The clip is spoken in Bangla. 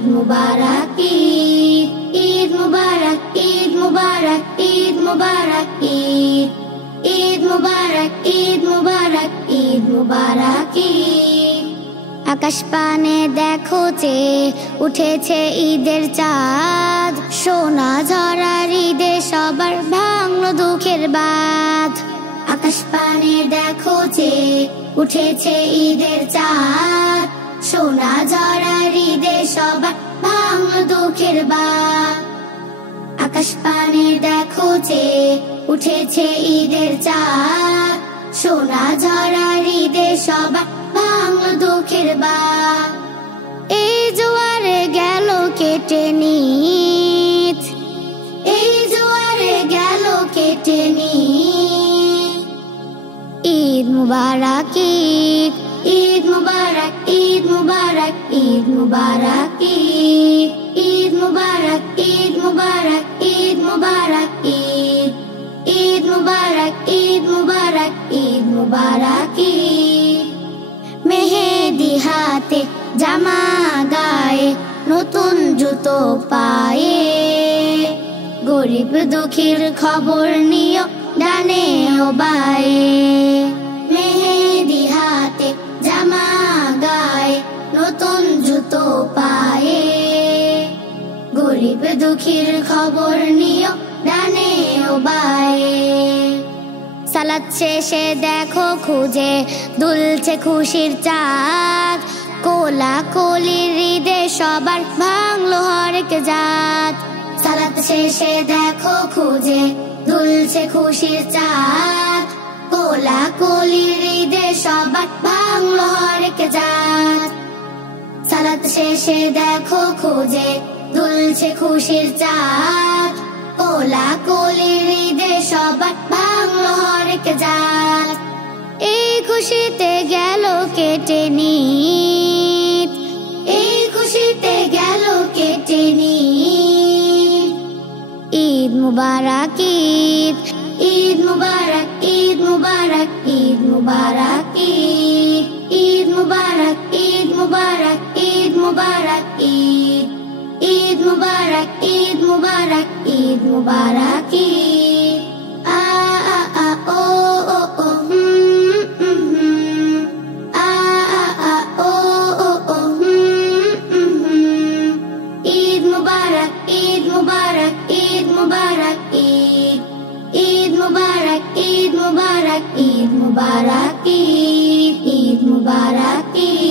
ঈদ মুবারক ঈদ, ঈদ মুবারক ঈদ মুবারক ঈদ মুবারক ঈদ, ঈদ মুবারক ঈদ মুবারক ঈদ মুবারক ঈদ। আকাশ পানে দেখো যে উঠেছে ঈদের চাঁদ, সোনা ঝরার ঈদে সবার ভাঙলো দুঃখের বাঁধ। আকাশ পানে দেখো যে উঠেছে ঈদের চাঁদ, সোনা ঝরার ঈদে সবার ভাঙলো দুঃখের বাঁধ। আকাশ পানে দেখো যে উঠেছে ঈদের চাঁদ, সোনা ঝরার ঈদে সবার ভাঙলো দুঃখের বাঁধ। এই জোয়ারে গেল কেটে নিত, এই জোয়ারে গেল কেটে নিত। ঈদ মুবারক ঈদ, ঈদ মুবারক ঈদ মুবারক ঈদ মুবারক ঈদ, ঈদ মুবারক ঈদ মুবারক ঈদ মুবারক ঈদ, ঈদ মুবারক ঈদ মুবারক ঈদ মুবারক ঈদ। মেহেদি হাতে জামা গায়ে নতুন জুতো পায়ে, গরিব দুঃখীর খবর নিও ডানে ও বায়ে। মেহেদি হাতে জামা গায়ে নতুন জুতো পায়ে, গরিব দুঃখীর খবর নিও ডানে ও বায়ে। সালাত শেষে দেখো খুঁজে দুলছে খুশির চাঁদ, কোলা কোলির ঈদে সবার ভাঙলো হরেক জাত। সালাত শেষে দেখো খুঁজে দুলছে খুশির চাঁদ, কোলা কোলির ঈদে সবার ভাঙলো হরেক জাত। সালাত শেষে দেখো খুঁজে দুলছে খুশির চাঁদ, কোলা কোলির ঈদে সবার ভাঙলো হরেক জাত। এই খুশিতে গেল কেটে নিত, এই খুশিতে গেল কেটে নিত। ঈদ মুবারক ঈদ, ঈদ মুবারক ঈদ মুবারক ঈদ মুবারক ঈদ, ঈদ মুবারক ঈদ মুবারক ঈদ মুবারক ঈদ, ঈদ মুবারক ঈদ মুবারক ঈদ মুবারক ঈদ। আ আ আ ও ও ও হুম হুম হুম, আ আ আ ও ও ও হুম হুম হুম। ঈদ মুবারক ঈদ মুবারক ঈদ মুবারক ঈদ, ঈদ মুবারক ঈদ মুবারক ঈদ মুবারক ঈদ, ঈদ মুবারক ঈদ।